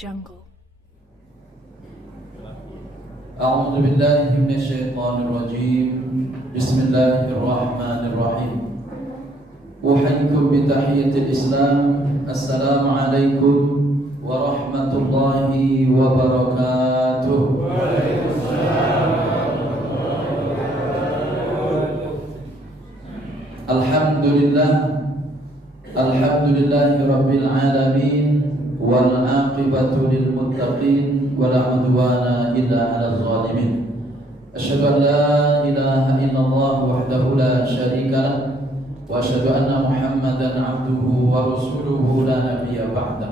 Jungle. أعوذ بالله من الشيطان الرجيم. بسم الله الرحمن الرحيم. أحييكم بتحية الإسلام. السلام عليكم ورحمة الله وبركاته. الحمد لله رب العالمين والعاقبة للمتقين ولا عدوان إلا على الظالمين. أشهد أن لا إله إلا الله وحده لا شريك له وأشهد أن محمدا عبده ورسوله لا نبي بعده.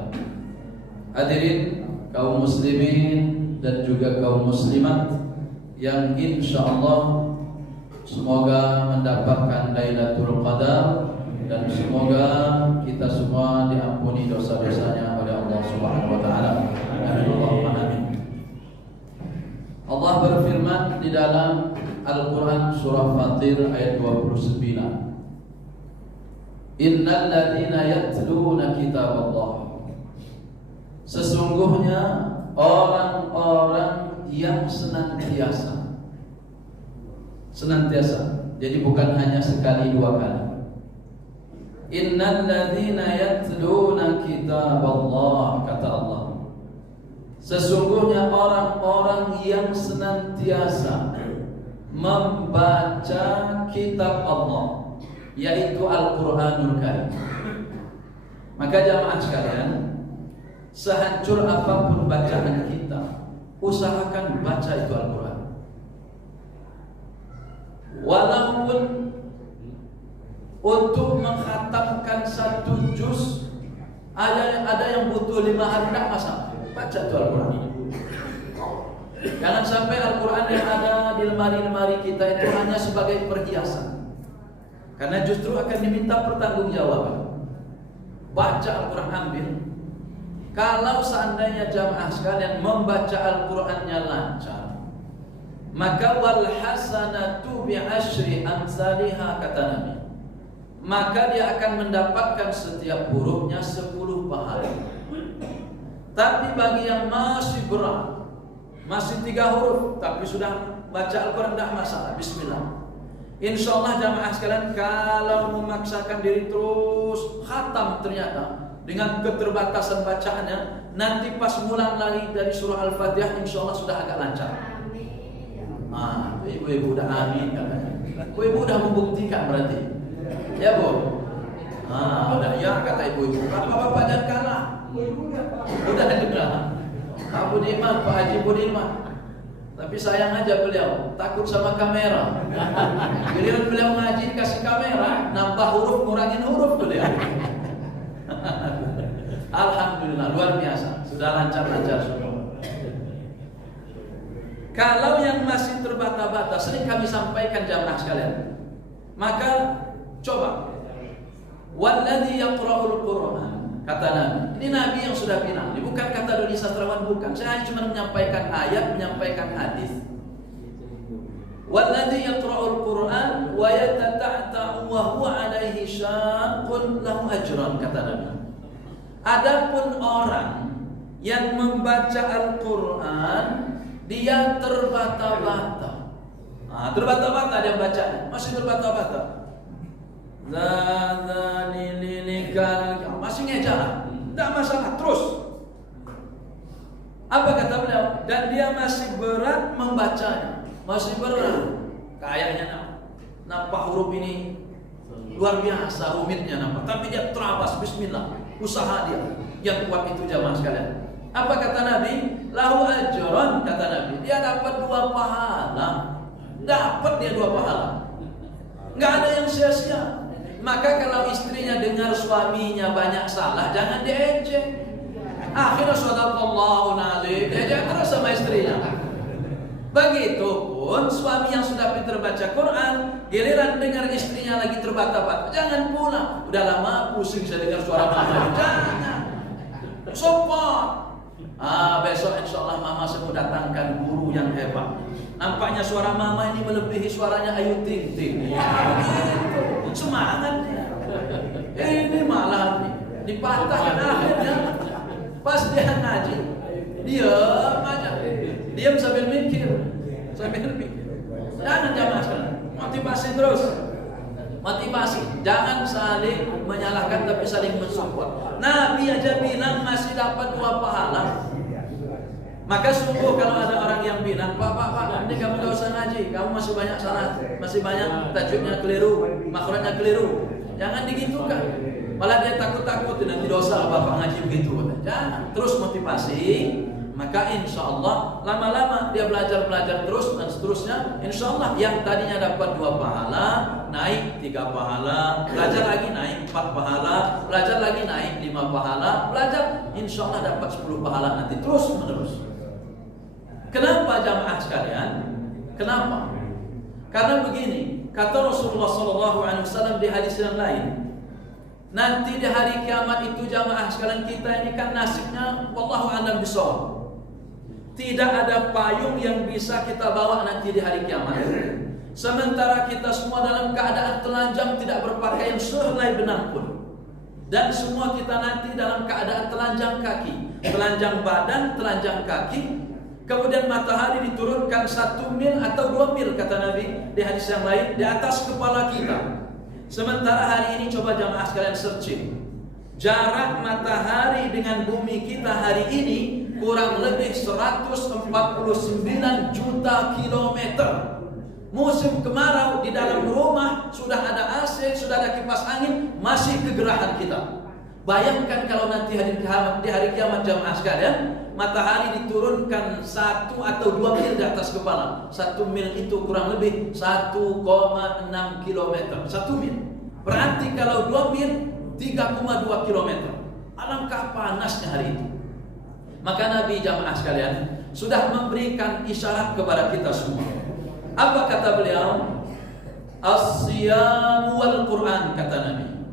Hadirin kaum muslimin dan juga kaum muslimat yang insyaallah semoga mendapatkan Lailatul Qadar dan semoga kita semua diampuni dosa-dosanya oleh Allah Subhanahu wa taala. Allahumma amin. Allah berfirman di dalam Al-Qur'an surah Fatir ayat 29. Innal ladzina yatluna kitaballah. Sesungguhnya orang-orang yang senantiasa. Jadi bukan hanya sekali dua kali. Innal ladzina yatluna kitaballah, kata Allah. Sesungguhnya orang-orang yang senantiasa membaca kitab Allah, yaitu Al-Qur'anul Karim. Maka jamaah sekalian, sehancur apapun bacaan kita, usahakan baca itu Al-Quran. Walaupun untuk mengkhatamkan satu juz ada yang butuh 5 hari, tidak masalah. Baca itu Al-Quran. Jangan sampai Al-Quran yang ada di lemari-lemari kita itu hanya sebagai perhiasan, karena justru akan diminta pertanggungjawaban. Baca Al-Quran, ambil. Kalau seandainya jamaah sekalian membaca Al-Qurannya lancar, maka wal hasanatu bi asyri amsalihha, kata Nabi. Maka dia akan mendapatkan setiap hurufnya 10 pahala. Tapi bagi yang masih berat, masih 3 huruf tapi sudah baca Al-Quran, tidak masalah. Bismillah. Insyaallah jamaah sekalian, kalau memaksakan diri terus khatam ternyata dengan keterbatasan bacaannya, nanti pas mulang lagi dari surah Al-Fatihah insyaallah sudah agak lancar. Ibu-ibu udah amin katanya. Ibu udah membuktikan berarti. Ya Bu? Udah ya kata ibu-ibu. Bapak-bapak jangan kalah. Udah dengar. Pak Budiman, Pak Haji Budiman. Tapi sayang aja beliau takut sama kamera. Giliran beliau ngaji kasih kamera, nambah huruf, ngurangin huruf beliau. Alhamdulillah, luar biasa, sudah lancar-lancar semua. Kalau yang masih terbata-bata, sering kami sampaikan jamaah sekalian, maka coba walladzi yaqra'ul Qur'an, kata Nabi. Ini Nabi yang sudah bilang, ini bukan kata Doni sastrawan, bukan. Saya hanya cuma menyampaikan ayat, menyampaikan hadis. Walladzi yaqra'ul Qur'an wa yatata'ta'u wa huwa 'alaihi syaqqun lahu ajran, kata Nabi. Adapun orang yang membaca Al-Quran, dia terbata-bata. Terbata-bata dia bacanya, masih terbata-bata. Masih ngejalan, tidak masalah, terus. Apa kata beliau? Dan dia masih berat membacanya, masih berat. Kayaknya nampak huruf ini luar biasa rumitnya nampak, tapi dia terabas. Bismillah, usaha dia yang kuat itu jamaah sekalian. Apa kata Nabi? Lahu ajron, kata Nabi. Dia dapat 2 pahala. Dapat dia 2 pahala. Enggak ada yang sia-sia. Maka kalau istrinya dengar suaminya banyak salah, jangan diejek. Akhirnya shadaqallahu nazim, diejek terus sama istrinya. Begitupun suami yang sudah pintar baca Quran, giliran dengar istrinya lagi terbata-bata, jangan pulang. Udah lama pusing saya dengar suara mama. Jangan. Support. Besok insyaallah mama saya mau datangkan guru yang hebat. Nampaknya suara mama ini melebihi suaranya Ayu Ting Ting. Semangat dia. Ini malah dipatahkan akhirnya. Pas dia ngaji, Diam aja. Diam sambil mikir. Jangan jamaah sekalian. Motivasi terus. Motivasi. Jangan saling menyalahkan tapi saling mensupport. Nabi aja bilang masih dapat 2 pahala. Maka sungguh kalau ada orang yang bilang, Pak, ini kamu gak usah ngaji, kamu masih banyak salah, masih banyak tajwidnya keliru, makhrajnya keliru. Jangan digitukan. Malah dia takut-takut nanti dosa Bapak ngaji begitu. Jangan, terus motivasi. Maka insya Allah lama-lama dia belajar terus dan seterusnya. Insya Allah yang tadinya dapat 2 pahala naik 3 pahala, belajar lagi naik 4 pahala, belajar lagi naik 5 pahala, belajar insya Allah dapat 10 pahala nanti terus menerus. Kenapa jamaah sekalian? Kenapa? Karena begini, kata Rasulullah SAW di hadis yang lain. Nanti di hari kiamat itu jamaah sekalian kita ini kan nasibnya wallahu a'lam bishawab. Tidak ada payung yang bisa kita bawa nanti di hari kiamat. Sementara kita semua dalam keadaan telanjang tidak berpakaian sehelai benang pun. Dan semua kita nanti dalam keadaan telanjang kaki, telanjang badan, telanjang kaki. Kemudian matahari diturunkan 1 mil atau 2 mil kata Nabi di hadis yang lain di atas kepala kita. Sementara hari ini coba jamaah sekalian searching. Jarak matahari dengan bumi kita hari ini kurang lebih 149 juta kilometer. Musim kemarau di dalam rumah sudah ada AC, sudah ada kipas angin, masih kegerahan kita. Bayangkan kalau nanti di hari kiamat jamaah sekalian, matahari diturunkan 1 atau 2 mil di atas kepala. 1 mil itu kurang lebih 1,6 kilometer. 1 mil. Berarti kalau 2 mil 3,2 kilometer. Alangkah panasnya hari itu. Maka Nabi jamaah sekalian sudah memberikan isyarat kepada kita semua. Apa kata beliau? As-siyam wal Quran kata Nabi.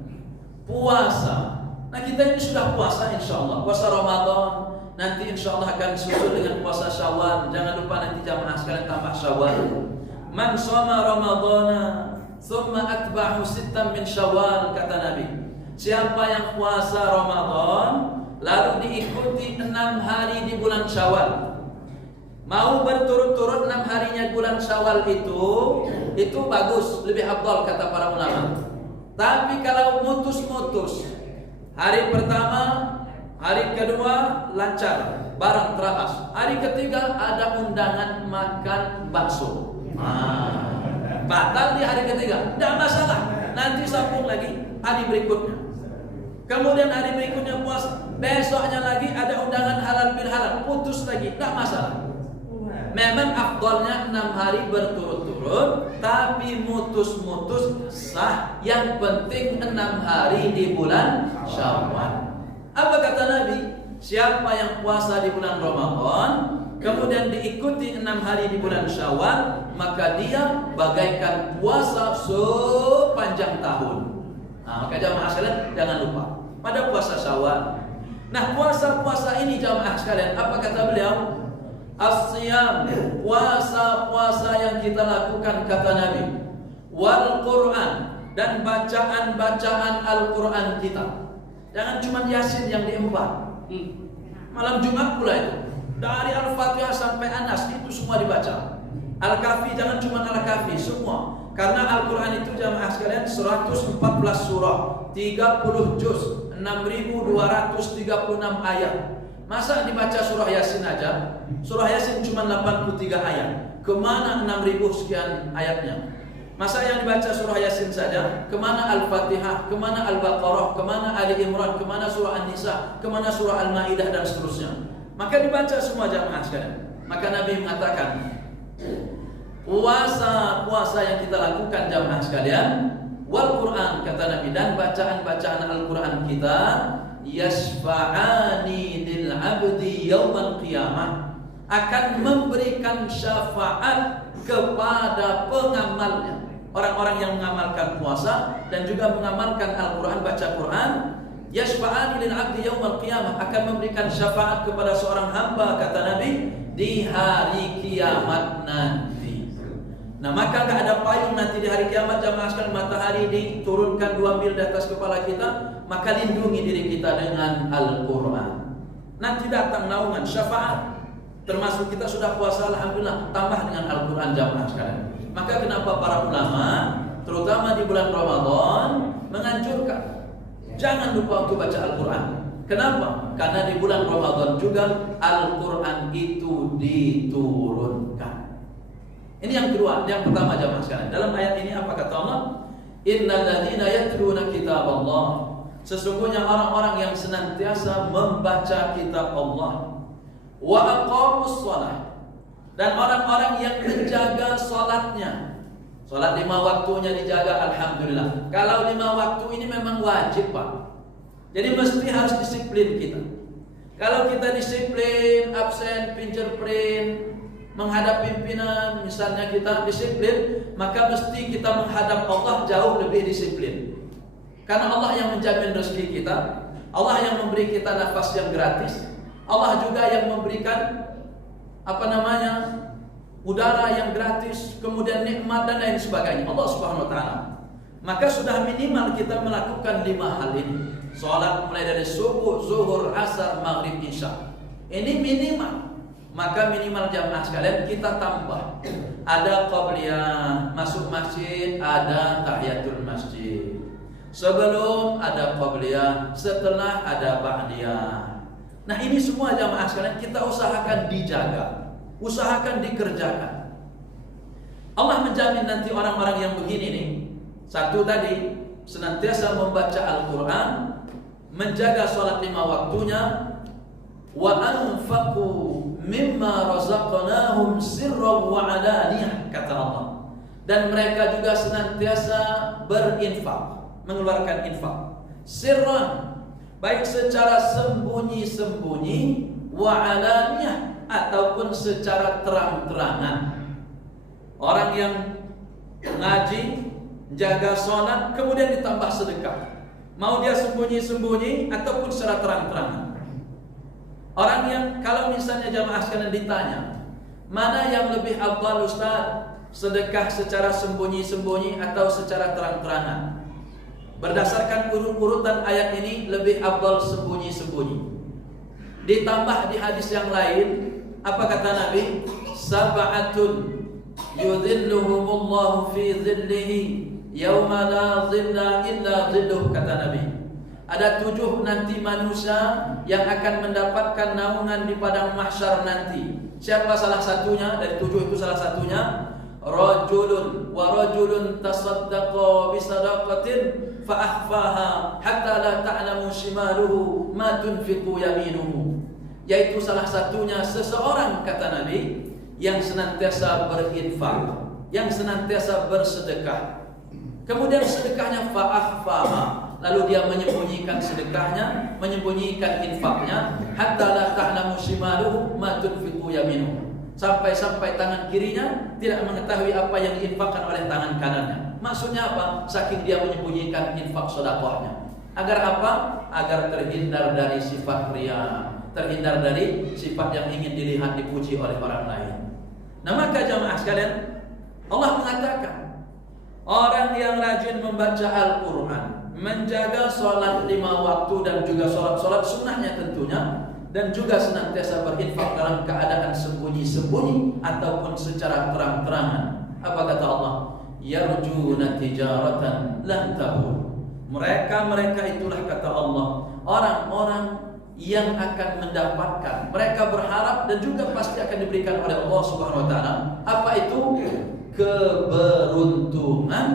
Puasa. Nah kita ini sudah puasa insya Allah. Puasa Ramadan. Nanti insya Allah akan susul dengan puasa Syawal. Jangan lupa nanti jamaah sekalian tambah Syawal. Man shoma Ramadana thumma atba'hu 6 min Syawal kata Nabi. Siapa yang puasa Ramadan lalu diikuti 6 hari di bulan Syawal. Mau berturut-turut 6 harinya bulan Syawal itu bagus, lebih afdal kata para ulama. Tapi kalau mutus-mutus, hari pertama, hari kedua lancar, barang terabas. Hari ketiga ada undangan makan bakso. Batal di hari ketiga, tidak masalah. Nanti sambung lagi hari berikutnya. Kemudian hari berikutnya puasa. Besoknya lagi ada undangan halal bil halal, putus lagi, tidak masalah. Memang afdalnya 6 hari berturut-turut, tapi mutus-mutus sah. Yang penting 6 hari di bulan Syawal. Apa kata Nabi? Siapa yang puasa di bulan Ramadan, kemudian diikuti 6 hari di bulan Syawal, maka dia bagaikan puasa sepanjang tahun. Nah, maka jamaah sekalian jangan lupa pada puasa Syawal. Nah, puasa-puasa ini jamaah sekalian, apa kata beliau? As-siyam, puasa-puasa yang kita lakukan kata Nabi. Wal Quran, dan bacaan-bacaan Al-Quran kita. Jangan cuma Yasin yang diempat. Malam Jumat pula itu. Dari Al-Fatihah sampai Anas itu semua dibaca. Al-Kahfi jangan cuma Al-Kahfi, semua. Karena Al-Quran itu jamaah sekalian 114 surah, 30 juz, 6.236 ayat. Masa dibaca surah Yasin aja? Surah Yasin cuma 83 ayat. Kemana 6.000 sekian ayatnya? Masa yang dibaca surah Yasin saja? Kemana Al-Fatihah? Kemana Al-Baqarah? Kemana Ali Imran? Kemana surah An-Nisa? Kemana surah Al-Ma'idah dan seterusnya? Maka dibaca semua jamaah sekalian. Maka Nabi mengatakan, puasa yang kita lakukan jamaah sekalian, wal Quran kata Nabi, dan bacaan-bacaan Al-Quran kita, yasfa'ani lil abdi yaumal qiyamah, akan memberikan syafaat kepada pengamalnya. Orang-orang yang mengamalkan puasa dan juga mengamalkan Al-Quran, baca Quran, yasfa'ani lil abdi yaumal qiyamah, akan memberikan syafaat kepada seorang hamba kata Nabi di hari kiamat nanti. Nah, maka gak ada payung nanti di hari kiamat jamaah sekalian, matahari diturunkan 2 mil di atas kepala kita, maka lindungi diri kita dengan Al-Quran. Nanti datang naungan syafaat. Termasuk kita sudah puasa, alhamdulillah, tambah dengan Al-Quran jamaah sekalian. Maka kenapa para ulama, terutama di bulan Ramadan, menganjurkan jangan lupa untuk baca Al-Quran. Kenapa? Karena di bulan Ramadan juga Al-Quran itu diturunkan. Ini yang kedua, yang pertama jamaah sekalian. Dalam ayat ini apa kata Allah? Innal ladzina yatluna kitaballah. Sesungguhnya orang-orang yang senantiasa membaca kitab Allah. Wa aqamus shalah, dan orang-orang yang menjaga salatnya. Salat 5 waktunya dijaga, alhamdulillah. Kalau 5 waktu ini memang wajib, Pak. Jadi mesti harus disiplin kita. Kalau kita disiplin, absen, fingerprint, menghadap pimpinan, misalnya kita disiplin, maka mesti kita menghadap Allah jauh lebih disiplin. Karena Allah yang menjamin rezeki kita, Allah yang memberi kita nafas yang gratis, Allah juga yang memberikan udara yang gratis, kemudian nikmat dan lain sebagainya. Allah Subhanahu wa taala. Maka sudah minimal kita melakukan 5 hal ini. Salat mulai dari subuh, zuhur, asar, maghrib, isya. Ini minimal. Maka minimal jamaah sekalian kita tambah. Ada qabliyah, masuk masjid ada tahiyatul masjid. Sebelum ada qabliyah, setelah ada ba'diyah. Nah ini semua jamaah sekalian kita usahakan dijaga, usahakan dikerjakan. Allah menjamin nanti orang-orang yang begini nih. Satu tadi, senantiasa membaca Al-Quran, menjaga sholat 5 waktunya, wa anfaqu mimma razaqnahum sirran wa alaniyah, kata Allah. Dan mereka juga senantiasa berinfak, mengeluarkan infak, sirran, baik secara sembunyi-sembunyi, wa alaniyah, ataupun secara terang-terangan. Orang yang ngaji, jaga sholat, kemudian ditambah sedekah, mau dia sembunyi-sembunyi ataupun secara terang-terangan. Orang yang kalau misalnya jamaah sekalian ditanya, mana yang lebih afdal Ustaz, sedekah secara sembunyi-sembunyi atau secara terang-terangan? Berdasarkan urutan ayat ini lebih afdal sembunyi-sembunyi. Ditambah di hadis yang lain, apa kata Nabi? Sab'atun yudhilluhumullahu fi dhillihi yauma la dhilla illa dhilluh, kata Nabi. Ada 7 nanti manusia yang akan mendapatkan naungan di padang mahsyar nanti. Siapa salah satunya? Dari 7 itu salah satunya rajulun wa rajulun tasaddaqa bi sadaqatin fa akhfaha hatta la ta'lamu shimaluhu ma tunfiqu yaminuhu. Yaitu salah satunya seseorang, kata Nabi, yang senantiasa berinfak, yang senantiasa bersedekah. Kemudian sedekahnya fa akhfaha, lalu dia menyembunyikan sedekahnya, menyembunyikan infaknya, hatta la ta'lamu shimaluhu ma tunfiqu yaminuhu. Sampai-sampai tangan kirinya tidak mengetahui apa yang diinfakkan oleh tangan kanannya. Maksudnya apa? Saking dia menyembunyikan infak sedekahnya. Agar apa? Agar terhindar dari sifat riya, terhindar dari sifat yang ingin dilihat dipuji oleh orang lain. Nah maka jamaah sekalian, Allah mengatakan orang yang rajin membaca Al-Quran, menjaga sholat 5 waktu dan juga sholat sunnahnya tentunya, dan juga senantiasa berinfak dalam keadaan sembunyi-sembunyi ataupun secara terang-terangan. Apa kata Allah? Yarjuna tijaratan lan tabur. Mereka itulah, kata Allah, orang-orang yang akan mendapatkan, mereka berharap dan juga pasti akan diberikan oleh Allah Subhanahu wa taala. Apa itu? Keberuntungan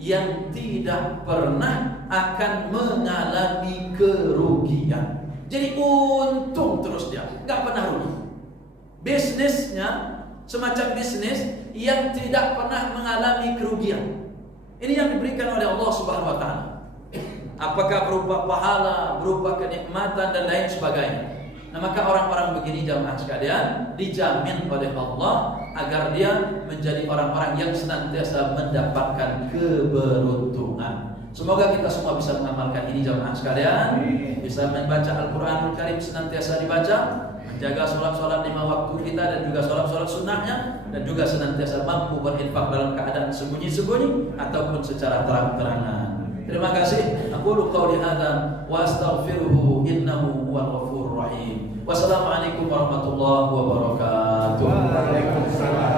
yang tidak pernah akan mengalami kerugian. Jadi untung terus dia, nggak pernah rugi. Bisnisnya semacam bisnis yang tidak pernah mengalami kerugian. Ini yang diberikan oleh Allah Subhanahu wa taala. Apakah berupa pahala, berupa kenikmatan dan lain sebagainya. Nah maka orang-orang begini jamaah sekalian dijamin oleh Allah agar dia menjadi orang-orang yang senantiasa mendapatkan keberuntungan. Semoga kita semua bisa mengamalkan ini jamaah sekalian, bisa membaca Al-Quranul Karim senantiasa dibaca, menjaga sholat-sholat 5 waktu kita dan juga sholat-sholat sunnahnya, dan juga senantiasa mampu berinfak dalam keadaan sembunyi-sembunyi ataupun secara terang-terangan. Terima kasih. Aku qauli hadza wa astaghfiruhu innahu huwal ghafurur Rahim. Wassalamualaikum warahmatullahi wabarakatuh. Waalaikumsalam.